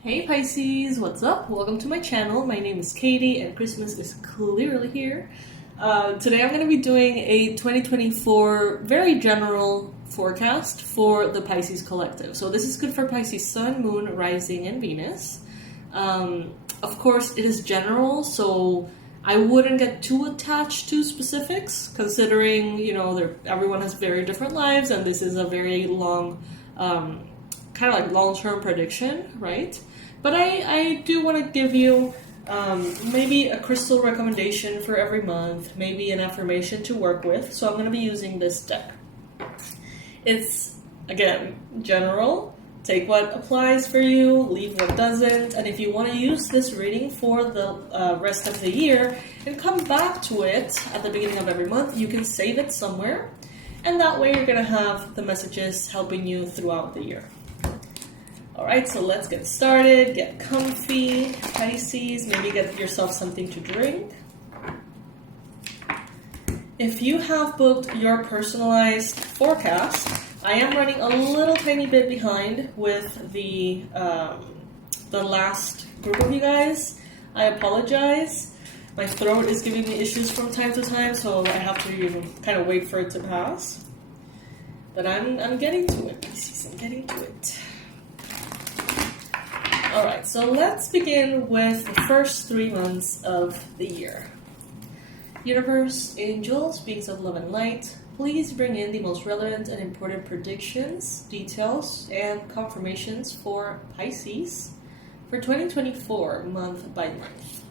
Hey Pisces, what's up? Welcome to my channel. My name is Katie and Christmas is clearly here. Today I'm going to be doing a 2024 very general forecast for the Pisces collective. So this is good for Pisces Sun, Moon, Rising, and Venus. Of course, it is general, so I wouldn't get too attached to specifics, considering, everyone has very different lives, and this is a very long, kind of like long-term prediction, right? But I do want to give you maybe a crystal recommendation for every month, maybe an affirmation to work with. So I'm going to be using this deck. It's, again, general. Take what applies for you, leave what doesn't. And if you want to use this reading for the rest of the year and come back to it at the beginning of every month, you can save it somewhere. And that way you're going to have the messages helping you throughout the year. Alright, so let's get started. Get comfy, Pisces. Maybe get yourself something to drink. If you have booked your personalized forecast, I am running a little tiny bit behind with the last group of you guys. I apologize. My throat is giving me issues from time to time, so I have to kind of wait for it to pass. But I'm getting to it, Pisces. I'm getting to it. Alright, so let's begin with the first 3 months of the year. Universe, angels, beings of love and light, please bring in the most relevant and important predictions, details, and confirmations for Pisces for 2024, month by month.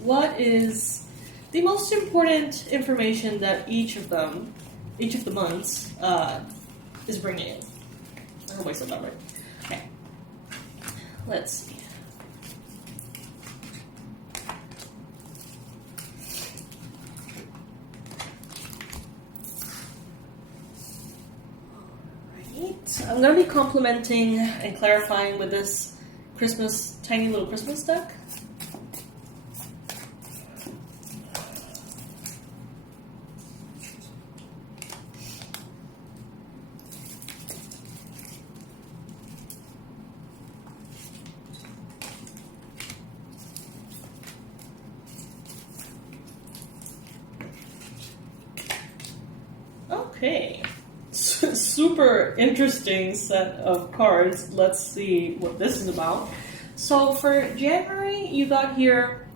What is the most important information that each of the months is bringing in? I hope I said that right. Okay. Let's see. Alright. I'm going to be complementing and clarifying with this tiny little Christmas deck. Okay, super interesting set of cards. Let's see what this is about. So for January, you got here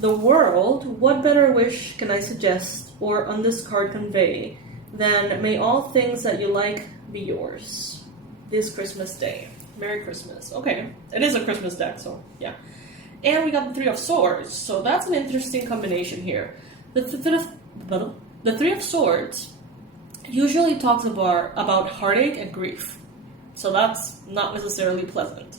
the World. What better wish can I suggest or on this card convey than may all things that you like be yours this Christmas Day. Merry Christmas. Okay, it is a Christmas deck, so yeah. And we got the Three of Swords, so that's an interesting combination here. The Three of Swords usually talks about heartache and grief. So that's not necessarily pleasant.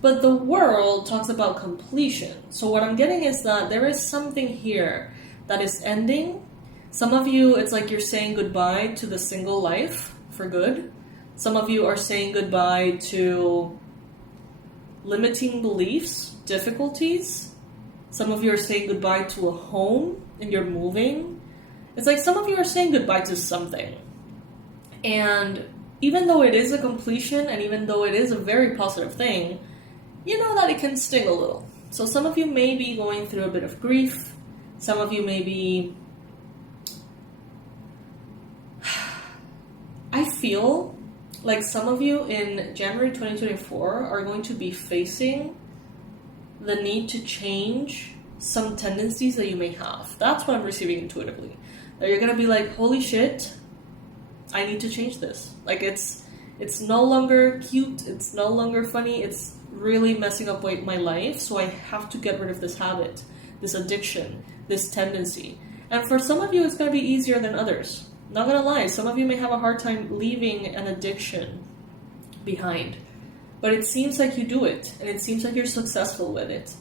But the World talks about completion. So what I'm getting is that there is something here that is ending. Some of you, it's like you're saying goodbye to the single life for good. Some of you are saying goodbye to limiting beliefs, difficulties. Some of you are saying goodbye to a home and you're moving. It's like some of you are saying goodbye to something. And even though it is a completion, and even though it is a very positive thing, you know that it can sting a little. So some of you may be going through a bit of grief. Some of you may be... I feel like some of you in January 2024 are going to be facing the need to change some tendencies that you may have. That's what I'm receiving intuitively. That you're going to be like, holy shit, I need to change this. Like it's no longer cute, it's no longer funny, it's really messing up my life, so I have to get rid of this habit, this addiction, this tendency. And for some of you, it's going to be easier than others. Not going to lie, some of you may have a hard time leaving an addiction behind. But it seems like you do it, and it seems like you're successful with it.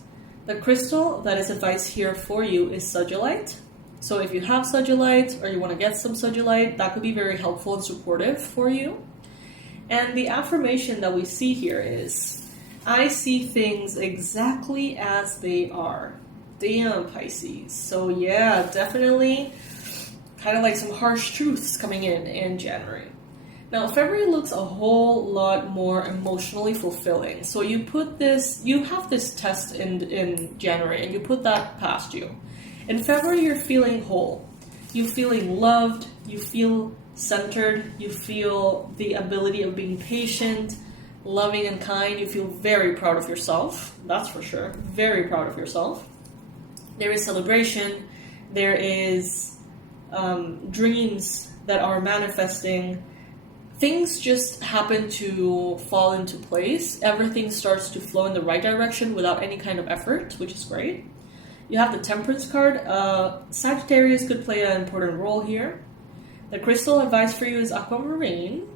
The crystal that is advised here for you is sodalite. So if you have sodalite or you want to get some sodalite, that could be very helpful and supportive for you. And the affirmation that we see here is, I see things exactly as they are. Damn, Pisces. So yeah, definitely kind of like some harsh truths coming in January. Now, February looks a whole lot more emotionally fulfilling. So you have this test in January, and you put that past you. In February, you're feeling whole. You're feeling loved. You feel centered. You feel the ability of being patient, loving, and kind. You feel very proud of yourself. That's for sure. Very proud of yourself. There is celebration. There is dreams that are manifesting. Things just happen to fall into place. Everything starts to flow in the right direction without any kind of effort, which is great. You have the Temperance card. Sagittarius could play an important role here. The crystal advice for you is aquamarine.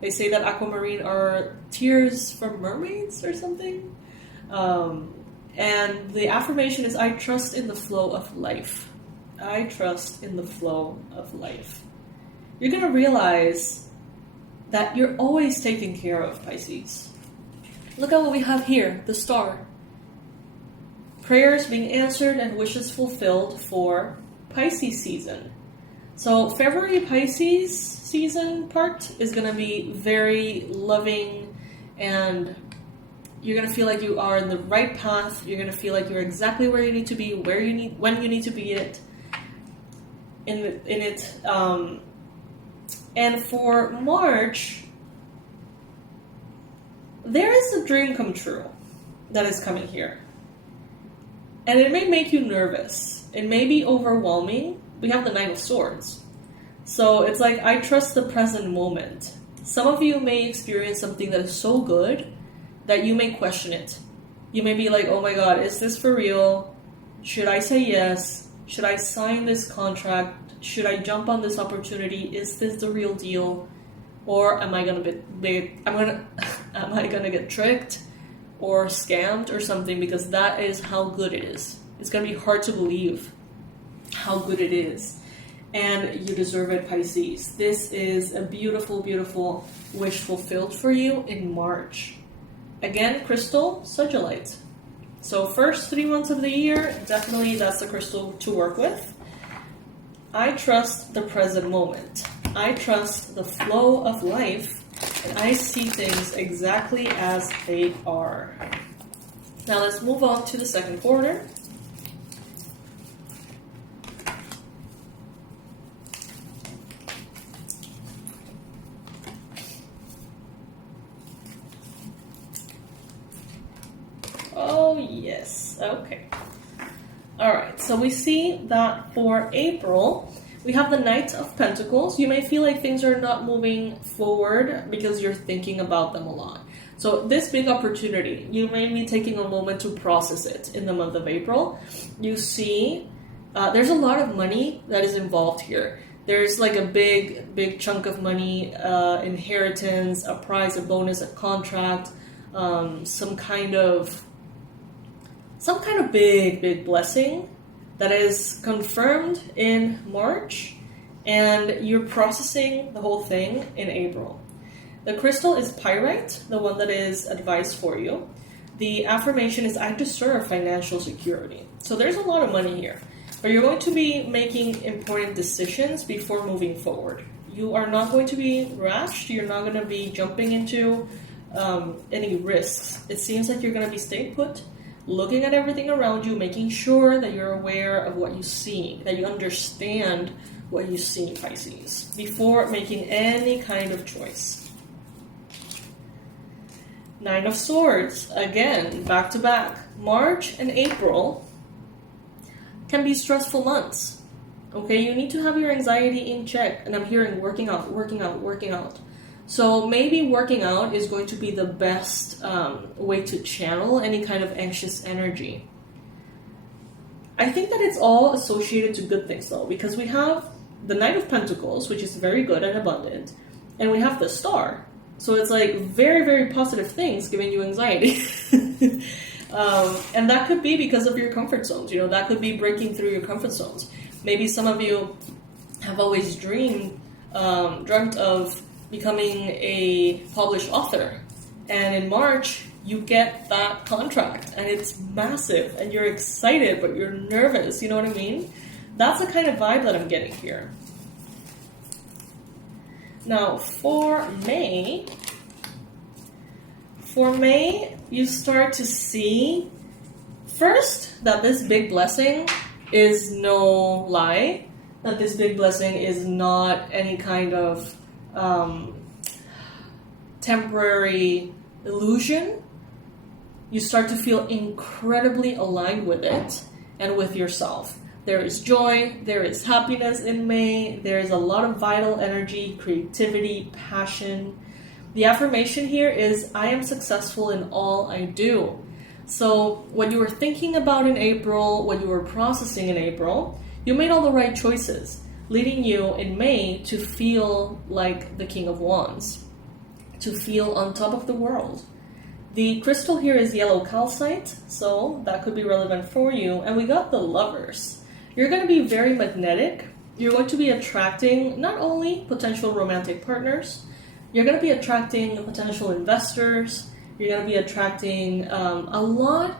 They say that aquamarine are tears from mermaids or something. And the affirmation is, I trust in the flow of life. I trust in the flow of life. You're going to realize that you're always taken care of, Pisces. Look at what we have here, the star. Prayers being answered and wishes fulfilled for Pisces season. So February Pisces season part is going to be very loving, and you're going to feel like you are in the right path. You're going to feel like you're exactly where you need to be, when you need to be in it. And for March, there is a dream come true that is coming here. And it may make you nervous. It may be overwhelming. We have the Knight of Swords. So it's like, I trust the present moment. Some of you may experience something that is so good that you may question it. You may be like, oh my God, is this for real? Should I say yes? Should I sign this contract? Should I jump on this opportunity? Is this the real deal? Or am I gonna get tricked or scammed or something? Because that is how good it is. It's gonna be hard to believe how good it is. And you deserve it, Pisces. This is a beautiful, beautiful wish fulfilled for you in March. Again, crystal, Sodalite. So first 3 months of the year, definitely that's the crystal to work with. I trust the present moment. I trust the flow of life, and I see things exactly as they are. Now let's move on to the second quarter. Oh, yes. Okay. All right. So we see that for April, we have the Knight of Pentacles. You may feel like things are not moving forward because you're thinking about them a lot. So this big opportunity, you may be taking a moment to process it in the month of April. You see, there's a lot of money that is involved here. There's like a big chunk of money, inheritance, a prize, a bonus, a contract, some kind of big blessing that is confirmed in March, and you're processing the whole thing in April. The crystal is pyrite, the one that is advice for you. The affirmation is, I deserve financial security. So there's a lot of money here, but you're going to be making important decisions before moving forward. You are not going to be rash. You're not going to be jumping into any risks. It seems like you're going to be staying put, looking at everything around you, making sure that you're aware of what you see, that you understand what you see, Pisces, before making any kind of choice. Nine of Swords, again, back to back. March and April can be stressful months. Okay, you need to have your anxiety in check. And I'm hearing working out. So maybe working out is going to be the best way to channel any kind of anxious energy. I think that it's all associated to good things though, because we have the Knight of Pentacles, which is very good and abundant, and we have the Star. So it's like very, very positive things giving you anxiety. And that could be because of your comfort zones. You know, that could be breaking through your comfort zones. Maybe some of you have always dreamt of becoming a published author. And in March, you get that contract and it's massive and you're excited, but you're nervous. You know what I mean? That's the kind of vibe that I'm getting here. Now, for May, you start to see first that this big blessing is no lie, that this big blessing is not any kind of temporary illusion. You start to feel incredibly aligned with it and with yourself. There is joy, there is happiness in May, there is a lot of vital energy, creativity, passion. The affirmation here is, I am successful in all I do. So what you were thinking about in April, what you were processing in April, you made all the right choices, leading you in May to feel like the King of Wands, to feel on top of the world. The crystal here is yellow calcite, so that could be relevant for you. And we got the Lovers. You're going to be very magnetic. You're going to be attracting not only potential romantic partners, you're going to be attracting potential investors. You're going to be attracting a lot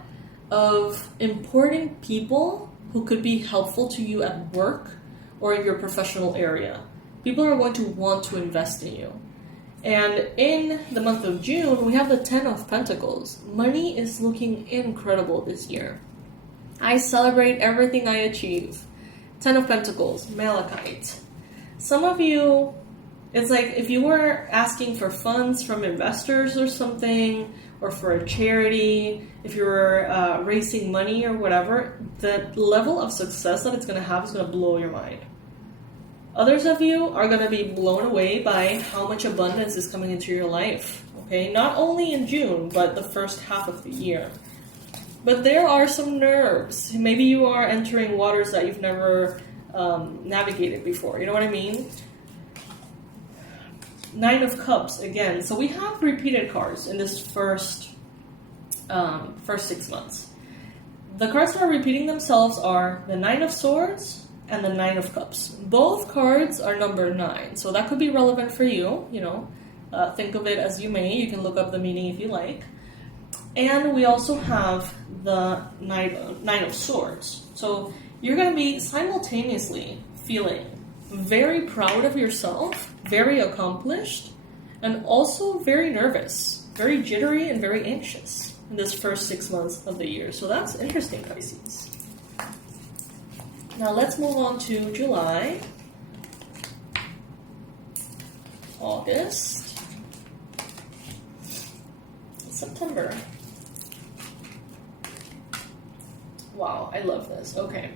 of important people who could be helpful to you at work or in your professional area. People are going to want to invest in you. And in the month of June, we have the 10 of Pentacles. Money is looking incredible this year. I celebrate everything I achieve. 10 of Pentacles, Malachite. Some of you, it's like if you were asking for funds from investors or something, or for a charity, if you were raising money or whatever, the level of success that it's going to have is going to blow your mind. Others of you are going to be blown away by how much abundance is coming into your life. Okay, not only in June, but the first half of the year. But there are some nerves. Maybe you are entering waters that you've never navigated before. You know what I mean? 9 of Cups again. So we have repeated cards in this first 6 months. The cards that are repeating themselves are the 9 of Swords and the 9 of Cups. Both cards are number 9, so that could be relevant for you. You know, think of it as you may. You can look up the meaning if you like. And we also have the 9 of Swords. So you're going to be simultaneously feeling very proud of yourself, very accomplished, and also very nervous, very jittery, and very anxious in this first 6 months of the year. So that's interesting, Pisces. Now let's move on to July, August, September. Wow, I love this. Okay.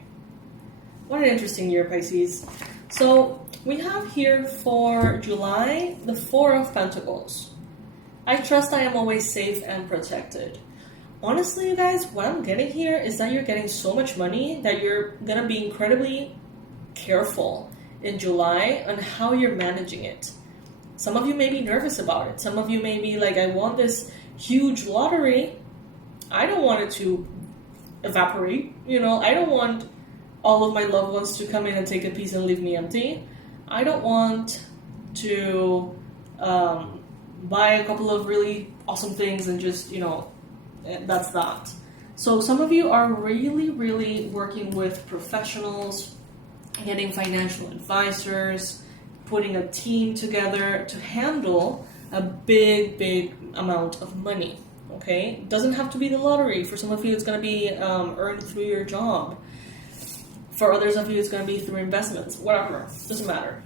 What an interesting year, Pisces. So we have here for July, the 4 of Pentacles. I trust I am always safe and protected. Honestly, you guys, what I'm getting here is that you're getting so much money that you're going to be incredibly careful in July on how you're managing it. Some of you may be nervous about it. Some of you may be like, I want this huge lottery. I don't want it to evaporate. You know, I don't want all of my loved ones to come in and take a piece and leave me empty. I don't want to buy a couple of really awesome things and just, you know, that's that. So some of you are really, really working with professionals, getting financial advisors, putting a team together to handle a big, big amount of money. Okay? It doesn't have to be the lottery. For some of you, it's going to be earned through your job. For others of you, it's going to be through investments. Whatever. Doesn't matter.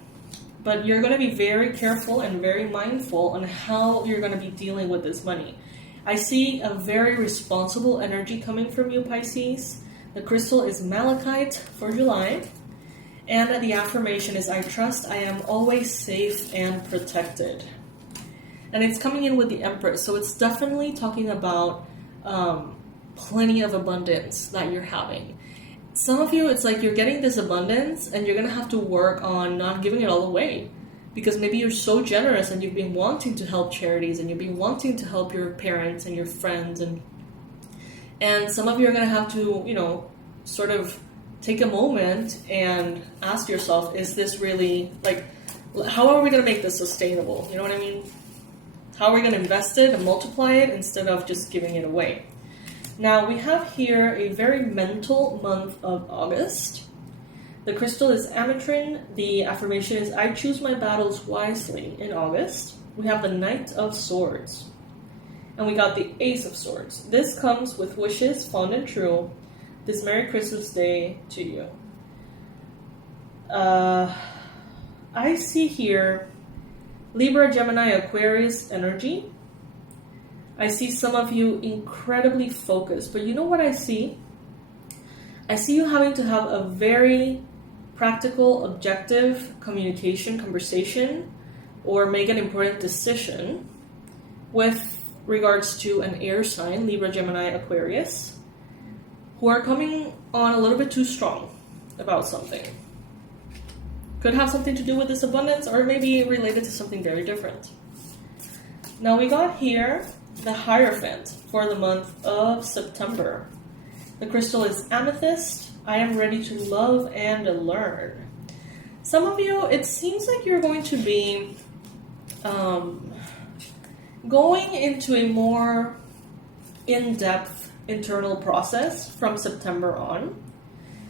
But you're going to be very careful and very mindful on how you're going to be dealing with this money. I see a very responsible energy coming from you, Pisces. The crystal is malachite for July. And the affirmation is, I trust I am always safe and protected. And it's coming in with the Empress. So it's definitely talking about plenty of abundance that you're having. Some of you, it's like you're getting this abundance and you're going to have to work on not giving it all away. Because maybe you're so generous and you've been wanting to help charities and you've been wanting to help your parents and your friends. And some of you are going to have to, you know, sort of take a moment and ask yourself, is this really, like, how are we going to make this sustainable? You know what I mean? How are we going to invest it and multiply it instead of just giving it away? Now, we have here a very mental month of August. The crystal is ametrine. The affirmation is, I choose my battles wisely. In August, we have the Knight of Swords. And we got the Ace of Swords. This comes with wishes fond and true. This Merry Christmas Day to you. I see here Libra, Gemini, Aquarius energy. I see some of you incredibly focused. But you know what I see? I see you having to have a very practical, objective communication, conversation, or make an important decision with regards to an air sign, Libra, Gemini, Aquarius, who are coming on a little bit too strong about something. Could have something to do with this abundance, or maybe related to something very different. Now we got here the Hierophant for the month of September. The crystal is amethyst. I am ready to love and learn. Some of you, it seems like you're going to be going into a more in-depth internal process from September on.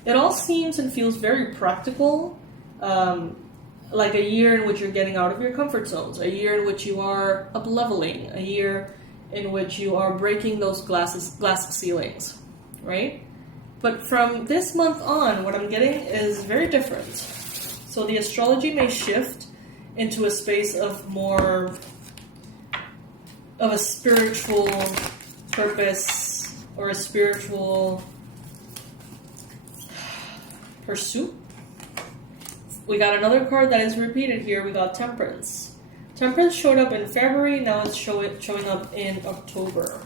It all seems and feels very practical, like a year in which you're getting out of your comfort zones, a year in which you are up-leveling, a year in which you are breaking those glass ceilings, right? But from this month on, what I'm getting is very different. So the astrology may shift into a space of more of a spiritual purpose or a spiritual pursuit. We got another card that is repeated here. We got Temperance. Temperance showed up in February, now it's showing up in October.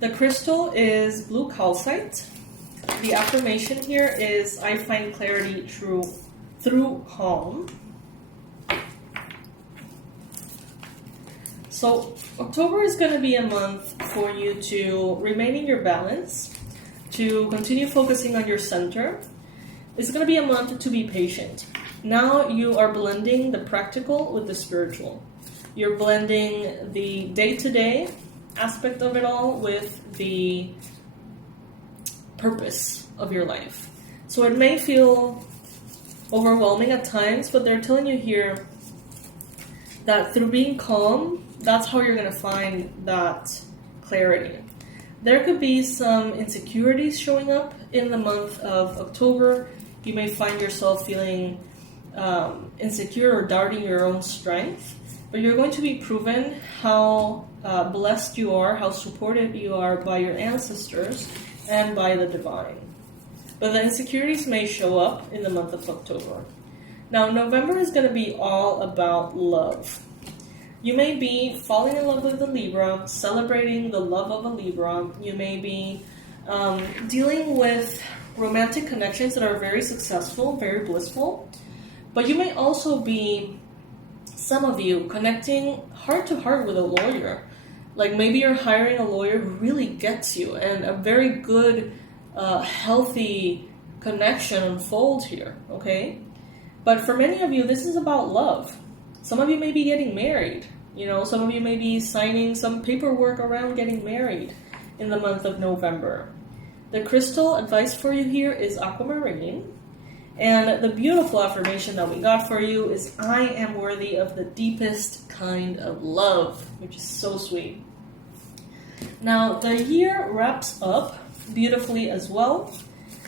The crystal is blue calcite. The affirmation here is, I find clarity through calm. So October is going to be a month for you to remain in your balance, to continue focusing on your center. It's going to be a month to be patient. Now you are blending the practical with the spiritual. You're blending the day-to-day aspect of it all with the purpose of your life. So it may feel overwhelming at times, but they're telling you here that through being calm, that's how you're going to find that clarity. There could be some insecurities showing up in the month of October. You may find yourself feeling insecure or doubting your own strength, but you're going to be proven how blessed you are, how supported you are by your ancestors and by the divine. But the insecurities may show up in the month of October. Now, November is going to be all about love. You may be falling in love with a Libra, celebrating the love of a Libra. You may be dealing with romantic connections that are very successful, very blissful. But you may also be, some of you, connecting heart to heart with a lawyer. Like maybe you're hiring a lawyer who really gets you, and a very good, healthy connection unfolds here, okay? But for many of you, this is about love. Some of you may be getting married. Some of you may be signing some paperwork around getting married in the month of November. The crystal advice for you here is aquamarine. And the beautiful affirmation that we got for you is, I am worthy of the deepest kind of love, which is so sweet. Now, the year wraps up beautifully as well.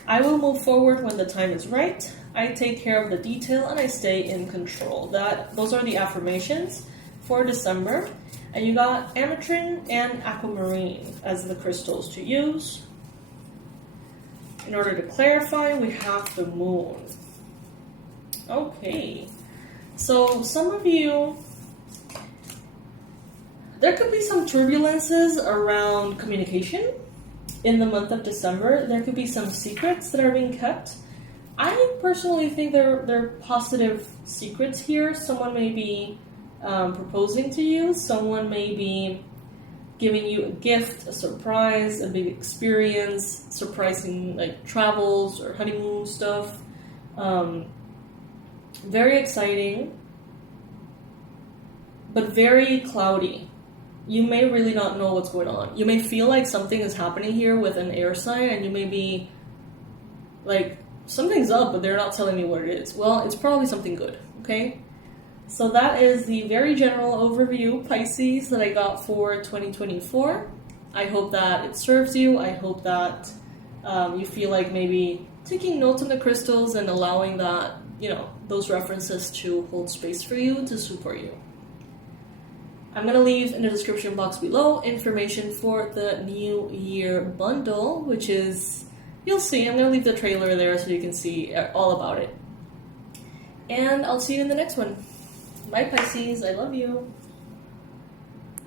I will move forward when the time is right. I take care of the detail and I stay in control. Those are the affirmations for December. And you got ametrine and aquamarine as the crystals to use. In order to clarify, we have the moon. Okay. So some of you, there could be some turbulences around communication in the month of December. There could be some secrets that are being kept. I personally think they're positive secrets here. Someone may be proposing to you. Someone may be giving you a gift, a surprise, a big experience, surprising like travels or honeymoon stuff. Very exciting, but very cloudy. You may really not know what's going on. You may feel like something is happening here with an air sign, and you may be like something's up, but they're not telling me what it is. Well, it's probably something good, okay? So that is the very general overview, Pisces, that I got for 2024. I hope that it serves you. I hope that you feel like maybe taking notes on the crystals and allowing that, you know, those references to hold space for you, to support you. I'm going to leave in the description box below information for the New Year bundle, which is, you'll see, I'm going to leave the trailer there so you can see all about it. And I'll see you in the next one. Bye, Pisces. I love you.